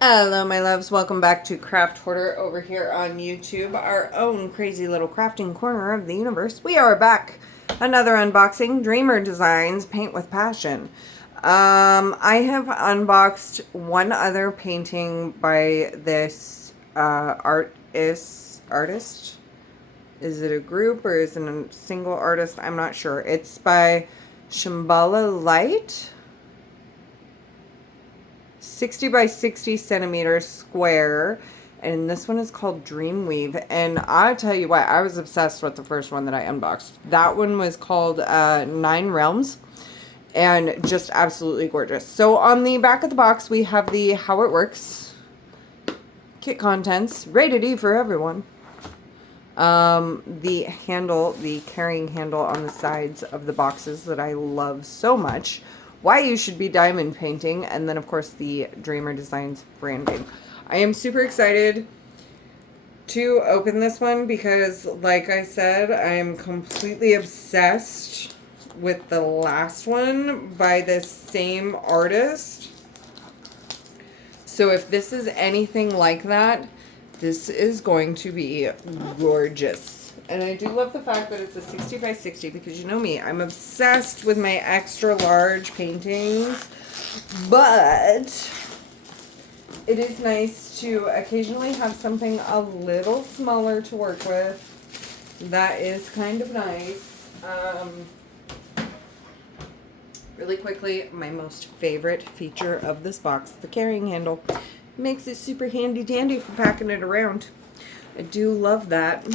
Hello, my loves. Welcome back to Craft Hoarder over here on YouTube, our own crazy little crafting corner of the universe. We are back. Another unboxing, Dreamer Designs Paint with Passion. I have unboxed one other painting by this artist. Is it a group or is it a single artist? I'm not sure. It's by Shambhala Light. 60 by 60 centimeters square, and this one is called Dreamweave. And I'll tell you what, I was obsessed with the first one that I unboxed. That one was called Nine Realms, and just absolutely gorgeous. So on the back of the box we have the how it works, kit contents, rated E for everyone, the handle, the carrying handle on the sides of the boxes that I love so much, why you should be diamond painting, and then of course the Dreamer Designs branding. I am super excited to open this one because, like I said, I'm completely obsessed with the last one by this same artist. So if this is anything like that, this is going to be gorgeous. And I do love the fact that it's a 60 by 60 because you know me, I'm obsessed with my extra large paintings. But it is nice to occasionally have something a little smaller to work with. That is kind of nice. Really quickly, my most favorite feature of this box, the carrying handle. Makes it super handy dandy for packing it around. I do love that.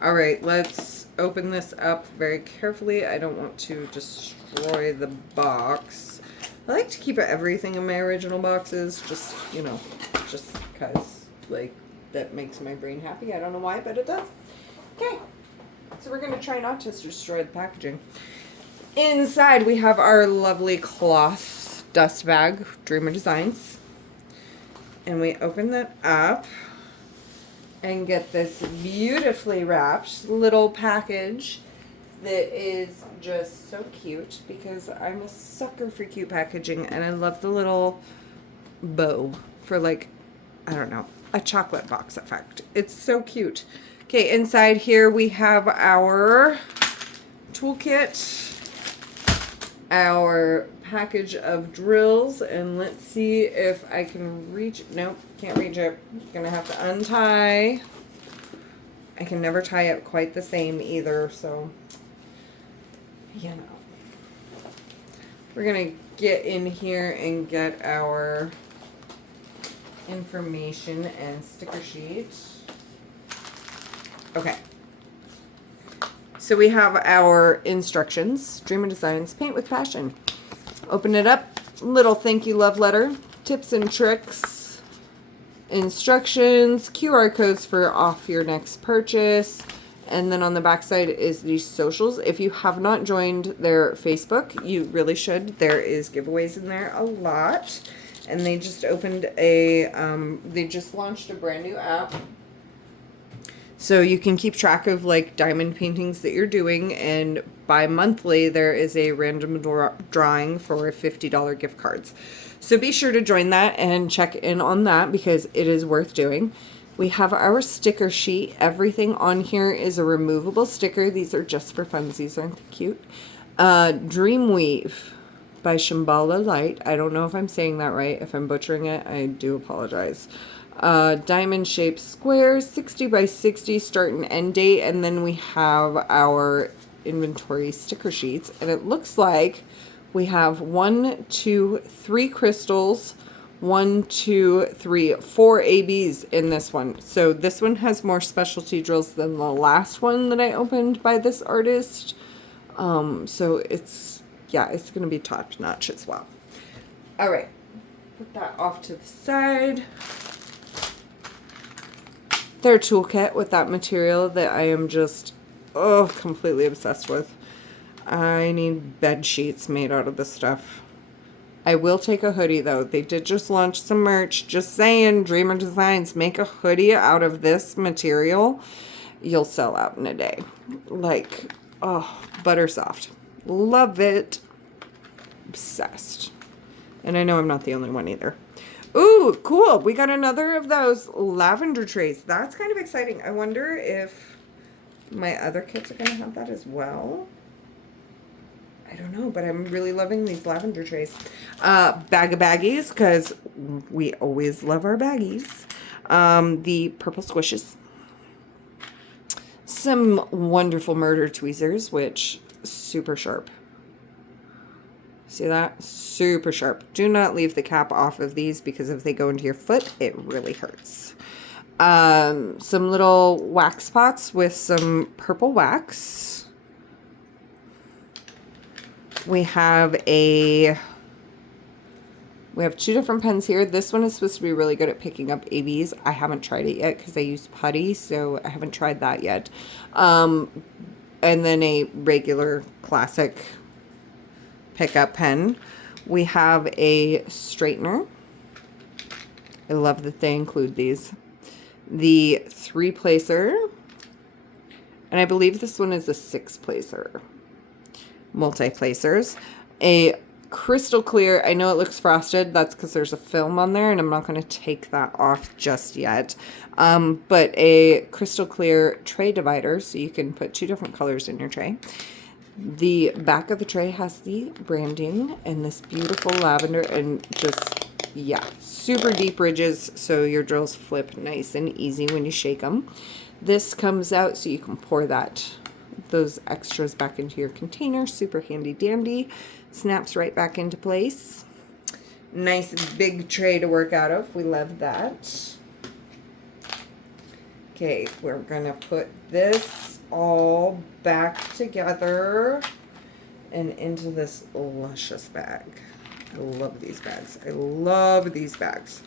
Alright, let's open this up very carefully. I don't want to destroy the box. I like to keep everything in my original boxes, just, you know, just because, like, that makes my brain happy. I don't know why, but it does. Okay, so we're going to try not to destroy the packaging. Inside, we have our lovely cloth dust bag, Dreamer Designs. And we open that up and get this beautifully wrapped little package that is just so cute because I'm a sucker for cute packaging, and I love the little bow for, like, I don't know, a chocolate box effect. It's so cute. Okay, inside here we have our toolkit, our package of drills, and let's see if I can reach. Nope, can't reach it. Gonna have to untie. I can never tie it quite the same either, so you know. We're gonna get in here and get our information and sticker sheet. Okay. So we have our instructions, Dreamer Designs Paint with Passion. Open it up, little thank you love letter, tips and tricks, instructions, QR codes for off your next purchase, and then on the back side is the socials. If you have not joined their Facebook, you really should. There is giveaways in there a lot, and they just opened a, they just launched a brand new app. So you can keep track of, like, diamond paintings that you're doing, and bi-monthly there is a random drawing for $50 gift cards. So be sure to join that and check in on that because it is worth doing. We have our sticker sheet. Everything on here is a removable sticker. These are just for funsies. Aren't they cute? Dreamweave by Shambhala Light. I don't know if I'm saying that right. If I'm butchering it, I do apologize. Diamond shaped squares, 60 by 60 start and end date, and then we have our inventory sticker sheets, and it looks like we have 1, 2, 3 crystals, 1, 2, 3, 4 ABs in this one. So this one has more specialty drills than the last one that I opened by this artist. So it's, yeah, it's going to be top notch as well. All right, put that off to the side. Their toolkit with that material that I am just, completely obsessed with. I need bed sheets made out of this stuff. I will take a hoodie though. They did just launch some merch. Just saying, Dreamer Designs, make a hoodie out of this material. You'll sell out in a day. Like, oh, butter soft. Love it. Obsessed. And I know I'm not the only one either. Ooh, cool. We got another of those lavender trays. That's kind of exciting. I wonder if my other kits are going to have that as well. I don't know, but I'm really loving these lavender trays. Bag of baggies, because we always love our baggies. The purple squishes. Some wonderful murder tweezers, which super sharp. See that? Super sharp. Do not leave the cap off of these because if they go into your foot, it really hurts. Some little wax pots with some purple wax. We have two different pens here. This one is supposed to be really good at picking up ABs. I haven't tried it yet because I use putty, so I haven't tried that yet. And then a regular classic pickup pen. We have a straightener. I love that they include these. The 3-placer. And I believe this one is a 6-placer. Multi-placers. A crystal clear. I know it looks frosted. That's because there's a film on there, and I'm not going to take that off just yet. But a crystal clear tray divider, so you can put 2 different colors in your tray. The back of the tray has the branding and this beautiful lavender and just, yeah, super deep ridges, so your drills flip nice and easy when you shake them. This comes out so you can pour those extras back into your container. Super handy dandy. Snaps right back into place. Nice big tray to work out of. We love that. Okay, we're gonna put this all back together and into this luscious bag. I love these bags. I love these bags.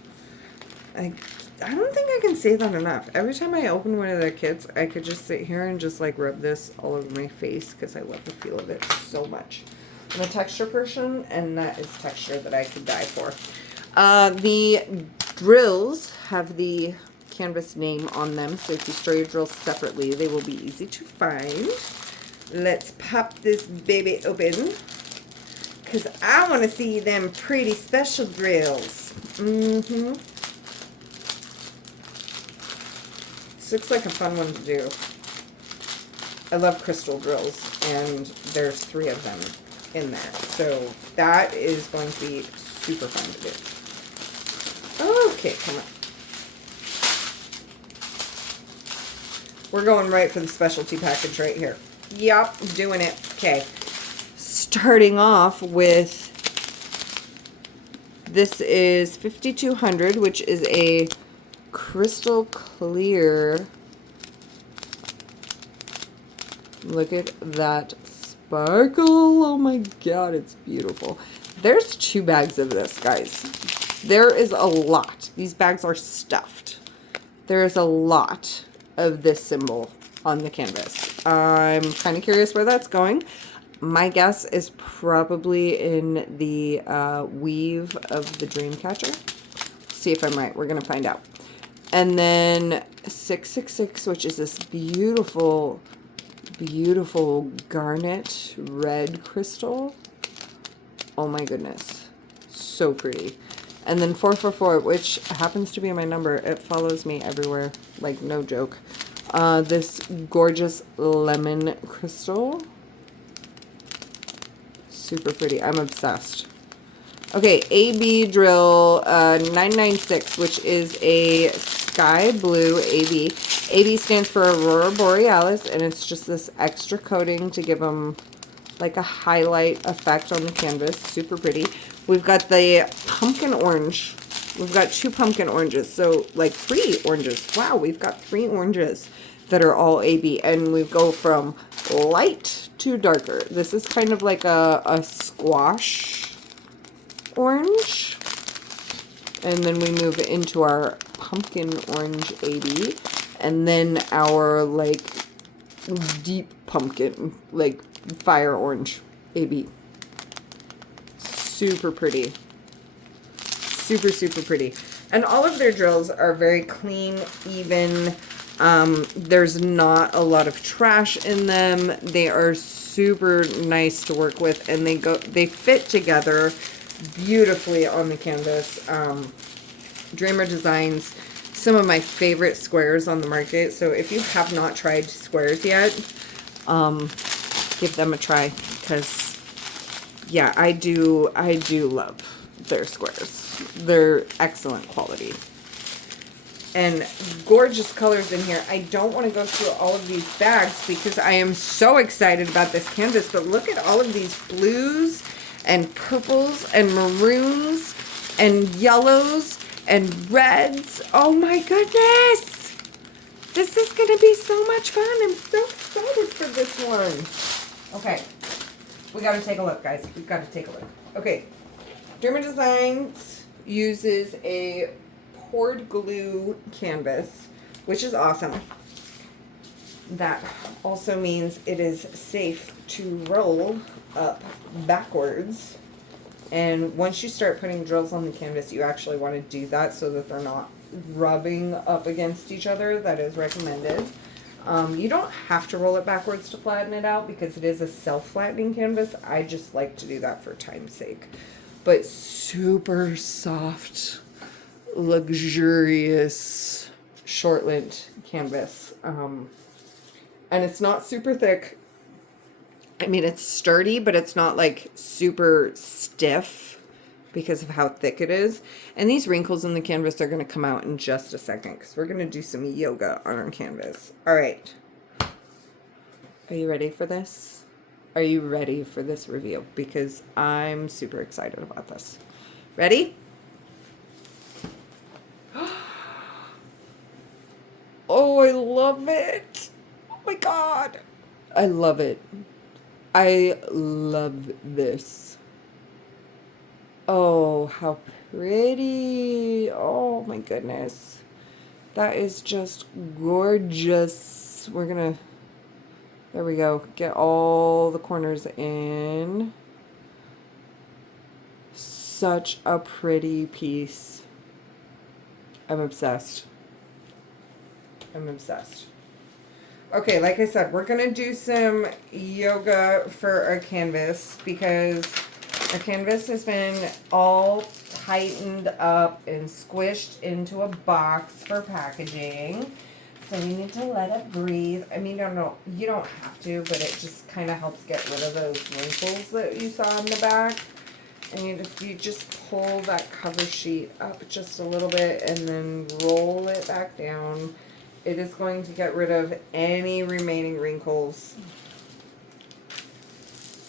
I don't think I can say that enough. Every time I open one of their kits, I could just sit here and just like rub this all over my face because I love the feel of it so much. I'm a texture person, and that is texture that I could die for. The drills have the canvas name on them, so if you store your drills separately, they will be easy to find. Let's pop this baby open because I want to see them pretty special drills. This looks like a fun one to do. I love crystal drills, and there's 3 of them in there, so that is going to be super fun to do. Okay, come on. We're going right for the specialty package right here. Yup, doing it. Okay. Starting off with, this is 5200, which is a crystal clear. Look at that sparkle. Oh my god, it's beautiful. There's 2 bags of this, guys. There is a lot. These bags are stuffed. There is a lot of this symbol on the canvas. I'm kind of curious where that's going. My guess is probably in the weave of the Dreamcatcher. See if I'm right. We're going to find out. And then 666, which is this beautiful, beautiful garnet red crystal. Oh my goodness. So pretty. And then 444, which happens to be my number. It follows me everywhere. Like, no joke. This gorgeous lemon crystal. Super pretty. I'm obsessed. Okay, AB drill 996, which is a sky blue AB. AB stands for Aurora Borealis, and it's just this extra coating to give them like a highlight effect on the canvas. Super pretty. We've got the pumpkin orange. We've got 2 pumpkin oranges, so like 3 oranges. Wow, we've got 3 oranges that are all AB, and we go from light to darker. This is kind of like a squash orange, and then we move into our pumpkin orange AB, and then our like deep pumpkin, like fire orange AB. Super pretty. Super, super pretty. And all of their drills are very clean, even. There's not a lot of trash in them. They are super nice to work with, and they fit together beautifully on the canvas. Dreamer Designs, some of my favorite squares on the market. So if you have not tried squares yet, give them a try, because yeah, I do love their squares. They're excellent quality. And gorgeous colors in here. I don't want to go through all of these bags because I am so excited about this canvas, but look at all of these blues and purples and maroons and yellows and reds. Oh my goodness! This is going to be so much fun. I'm so excited for this one. Okay. We got to take a look, guys. We've got to take a look. Okay. Dreamer Designs uses a poured glue canvas, which is awesome. That also means it is safe to roll up backwards. And once you start putting drills on the canvas, you actually want to do that so that they're not rubbing up against each other. That is recommended. You don't have to roll it backwards to flatten it out because it is a self-flattening canvas. I just like to do that for time's sake. But super soft, luxurious short lint canvas. And it's not super thick. I mean, it's sturdy, but it's not like super stiff because of how thick it is. And these wrinkles in the canvas are going to come out in just a second because we're going to do some yoga on our canvas. All right. Are you ready for this? Are you ready for this reveal? Because I'm super excited about this. Ready? Oh, I love it. Oh my God. I love it. I love this. Oh, how pretty. Oh my goodness. That is just gorgeous. We're gonna, there we go. Get all the corners in. Such a pretty piece. I'm obsessed. I'm obsessed. Okay, like I said, we're going to do some yoga for our canvas because our canvas has been all tightened up and squished into a box for packaging. So we need to let it breathe. I mean, you don't have to, but it just kind of helps get rid of those wrinkles that you saw in the back. And if you just pull that cover sheet up just a little bit and then roll it back down, it is going to get rid of any remaining wrinkles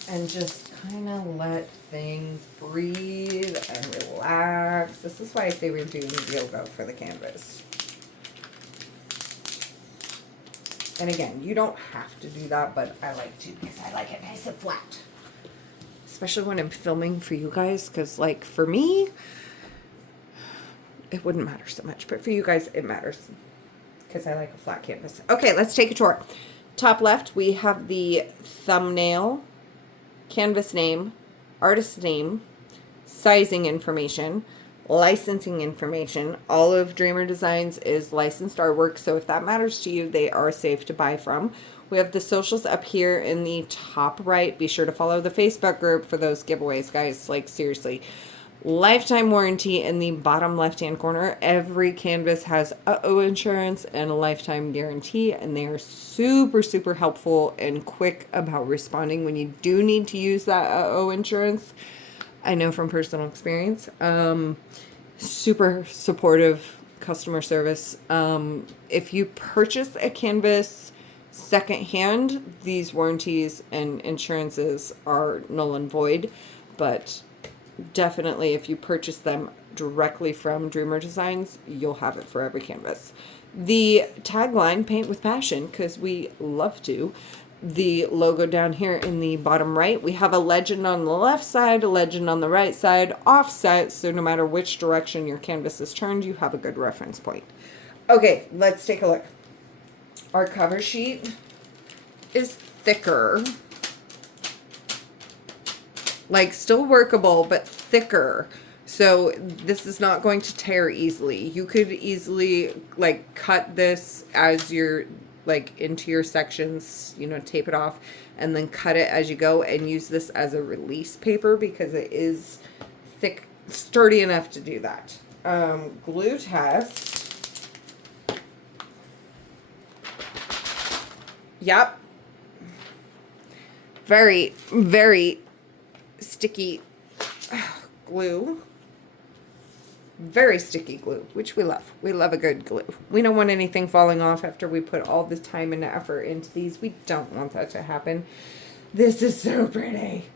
and just kind of let things breathe and relax. This is why I say we're doing yoga for the canvas. And again, you don't have to do that, but I like to because I like it nice and flat. Especially when I'm filming for you guys, because like for me, it wouldn't matter so much, but for you guys, it matters. Because I like a flat canvas. Okay, let's take a tour. Top left, we have the thumbnail, canvas name, artist name, sizing information, licensing information. All of Dreamer Designs is licensed artwork, so if that matters to you, they are safe to buy from. We have the socials up here in the top right. Be sure to follow the Facebook group for those giveaways, guys. Like, seriously. Lifetime warranty in the bottom left-hand corner. Every canvas has uh-oh insurance and a lifetime guarantee, and they are super, super helpful and quick about responding when you do need to use that uh-oh insurance. I know from personal experience. Super supportive customer service. If you purchase a canvas secondhand, these warranties and insurances are null and void, but definitely if you purchase them directly from Dreamer Designs, you'll have it for every canvas. The tagline, paint with passion, because we love to. The logo down here in the bottom right, we have a legend on the left side, a legend on the right side, offset, so no matter which direction your canvas is turned, you have a good reference point. Okay, let's take a look. Our cover sheet is thicker. Like, still workable, but thicker. So this is not going to tear easily. You could easily, like, cut this as you're, like, into your sections, you know, tape it off, and then cut it as you go and use this as a release paper because it is thick, sturdy enough to do that. Glue test. Yep. Very, very sticky glue. Very sticky glue, which we love. We love a good glue. We don't want anything falling off after we put all this time and effort into these. We don't want that to happen. This is so pretty.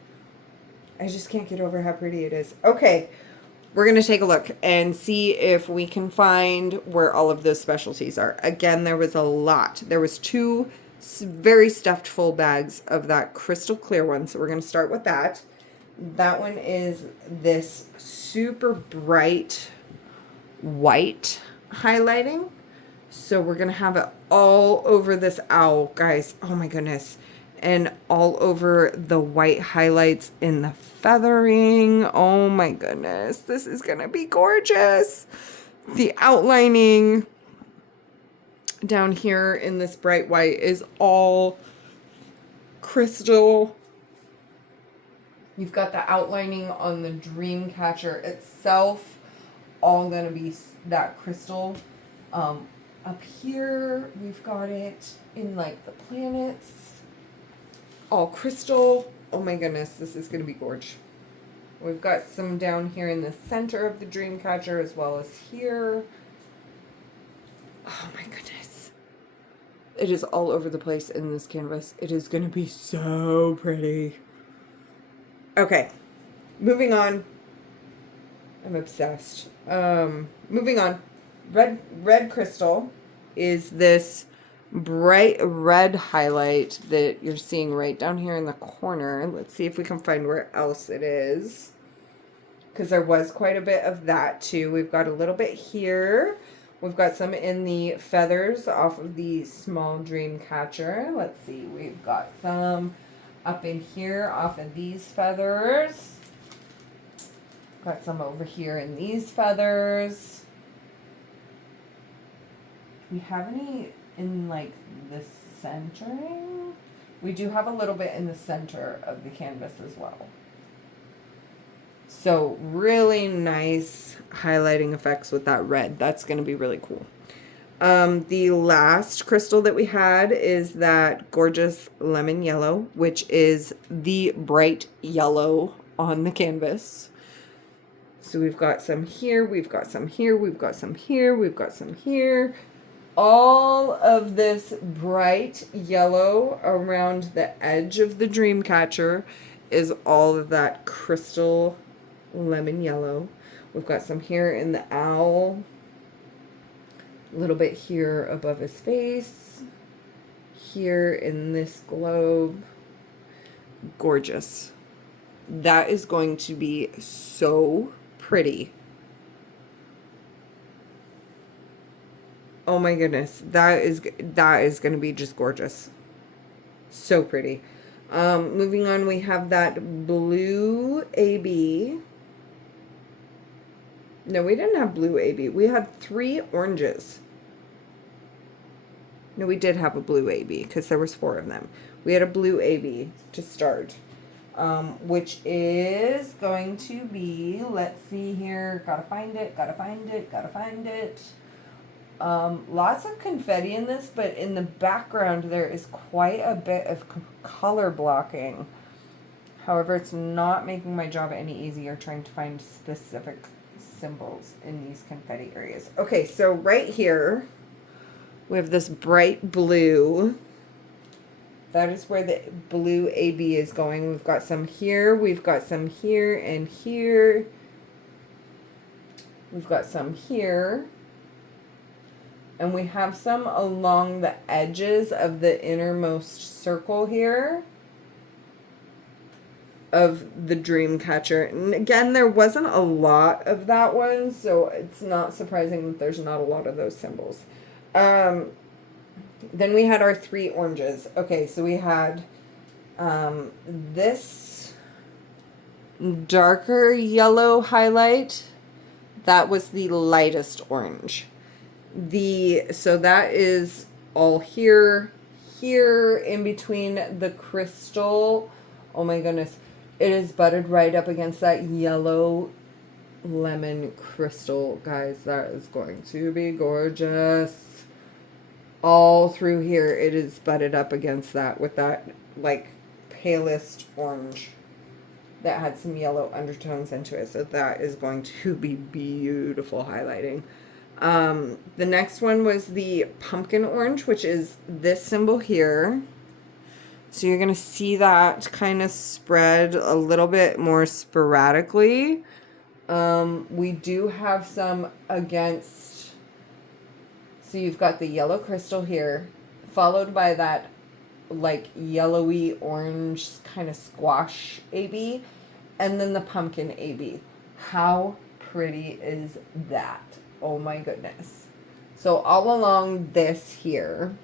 I just can't get over how pretty it is. Okay, we're going to take a look and see if we can find where all of those specialties are. Again, there was a lot. There was 2 very stuffed full bags of that crystal clear one. So we're going to start with that. That one is this super bright white highlighting. So we're going to have it all over this owl, guys. Oh my goodness. And all over the white highlights in the feathering. Oh my goodness. This is going to be gorgeous. The outlining down here in this bright white is all crystal. You've got the outlining on the dream catcher itself, all going to be that crystal. Up here, we've got it in like the planets, all crystal. Oh my goodness, this is going to be gorgeous. We've got some down here in the center of the dream catcher as well as here. Oh my goodness. It is all over the place in this canvas. It is going to be so pretty. Okay, moving on. I'm obsessed. Moving on. Red crystal is this bright red highlight that you're seeing right down here in the corner. Let's see if we can find where else it is, because there was quite a bit of that too. We've got a little bit here. We've got some in the feathers off of the small dream catcher. Let's see. We've got some up in here off of these feathers. Got some over here in these feathers. Do we have any in like the centering? We do have a little bit in the center of the canvas as well. So really nice highlighting effects with that red. That's going to be really cool. The last crystal that we had is that gorgeous lemon yellow, which is the bright yellow on the canvas. So we've got some here, we've got some here, we've got some here, we've got some here. All of this bright yellow around the edge of the dream catcher is all of that crystal lemon yellow. We've got some here in the owl. A little bit here above his face. Here in this globe. Gorgeous. That is going to be so pretty. Oh my goodness. That is going to be just gorgeous. So pretty. Moving on, we have that blue AB. No, we didn't have blue AB. We had 3 oranges. No, we did have a blue AB because there was 4 of them. We had a blue AB to start, which is going to be, let's see here, gotta find it. Lots of confetti in this, but in the background there is quite a bit of color blocking. However, it's not making my job any easier trying to find specific symbols in these confetti areas. Okay, so right here we have this bright blue. That is where the blue AB is going. We've got some here, we've got some here and here. We've got some here. And we have some along the edges of the innermost circle here of the dream catcher. And again, there wasn't a lot of that one, so it's not surprising that there's not a lot of those symbols. Then we had our 3 oranges. Okay, so we had this darker yellow highlight. That was the lightest orange. So that is all here in between the crystal. Oh my goodness. It is buttered right up against that yellow lemon crystal, guys. That is going to be gorgeous. All through here, it is butted up against that with that, like, palest orange that had some yellow undertones into it. So that is going to be beautiful highlighting. The next one was the pumpkin orange, which is this symbol here. So you're going to see that kind of spread a little bit more sporadically. We do have some against, so you've got the yellow crystal here, followed by that like yellowy orange kind of squash AB, and then the pumpkin AB. How pretty is that? Oh my goodness. So all along this here,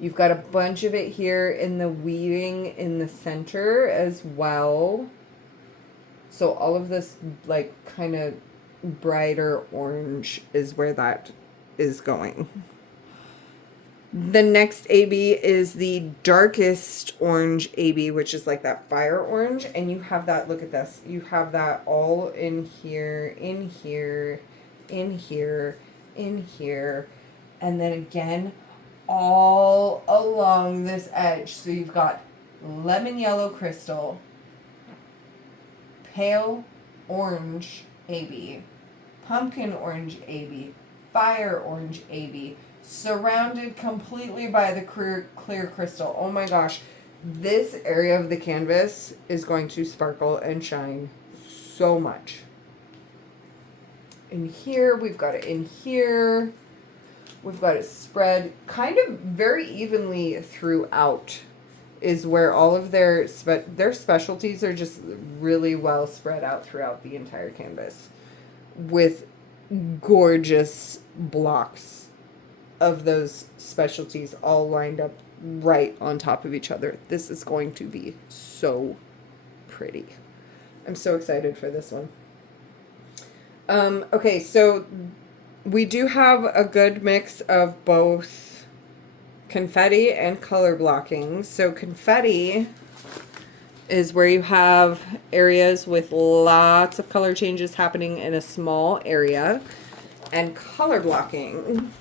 you've got a bunch of it here in the weaving in the center as well. So all of this like kind of brighter orange is where that is going. The next AB is the darkest orange AB, which is like that fire orange. And you have that, look at this. You have that all in here, in here, in here, in here. And then again, all along this edge. So you've got lemon yellow crystal, pale orange AB, pumpkin orange AB, fire orange AB, surrounded completely by the clear crystal. Oh my gosh, this area of the canvas is going to sparkle and shine so much. In here, we've got it in here. We've got it spread kind of very evenly throughout, is where all of their specialties are just really well spread out throughout the entire canvas with gorgeous blocks of those specialties all lined up right on top of each other. This is going to be so pretty. I'm so excited for this one. Okay, so we do have a good mix of both confetti and color blocking. So confetti is where you have areas with lots of color changes happening in a small area. And color blocking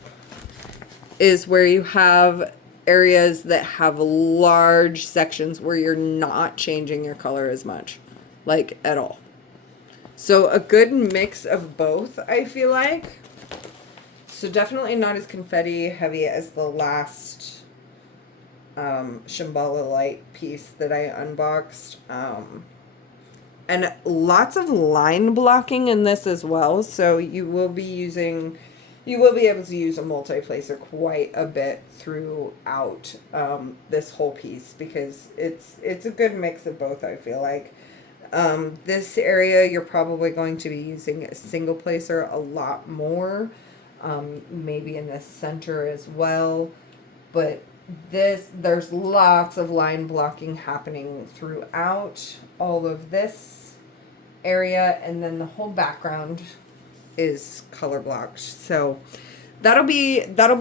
is where you have areas that have large sections where you're not changing your color as much, like at all. So a good mix of both, I feel like. So definitely not as confetti heavy as the last Shambhala Light piece that I unboxed. And lots of line blocking in this as well. So you will be able to use a multi-placer quite a bit throughout this whole piece, because it's a good mix of both, I feel like. This area you're probably going to be using a single placer a lot more, maybe in the center as well, but there's lots of line blocking happening throughout all of this area, and then the whole background is color blocked. So that'll be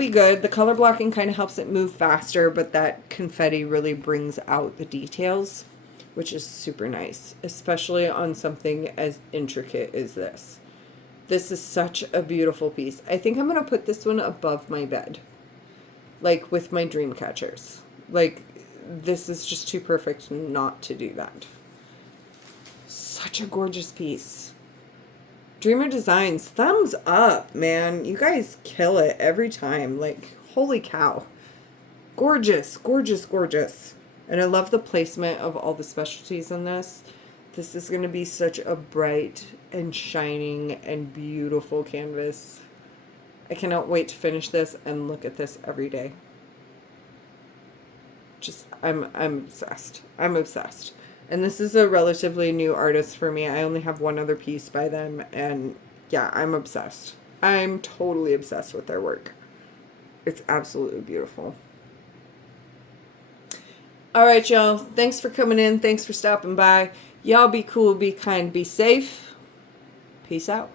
good. The color blocking kind of helps it move faster, but that confetti really brings out the details, which is super nice, especially on something as intricate as this. This is such a beautiful piece. I think I'm going to put this one above my bed, like with my dream catchers. Like, this is just too perfect not to do that. Such a gorgeous piece. Dreamer Designs, thumbs up, man. You guys kill it every time. Like, holy cow. Gorgeous, gorgeous, gorgeous. And I love the placement of all the specialties in this. This is going to be such a bright and shining and beautiful canvas. I cannot wait to finish this and look at this every day. Just, I'm obsessed. I'm obsessed. And this is a relatively new artist for me. I only have one other piece by them, and yeah, I'm obsessed. I'm totally obsessed with their work. It's absolutely beautiful. All right, y'all. Thanks for coming in. Thanks for stopping by. Y'all be cool, be kind, be safe. Peace out.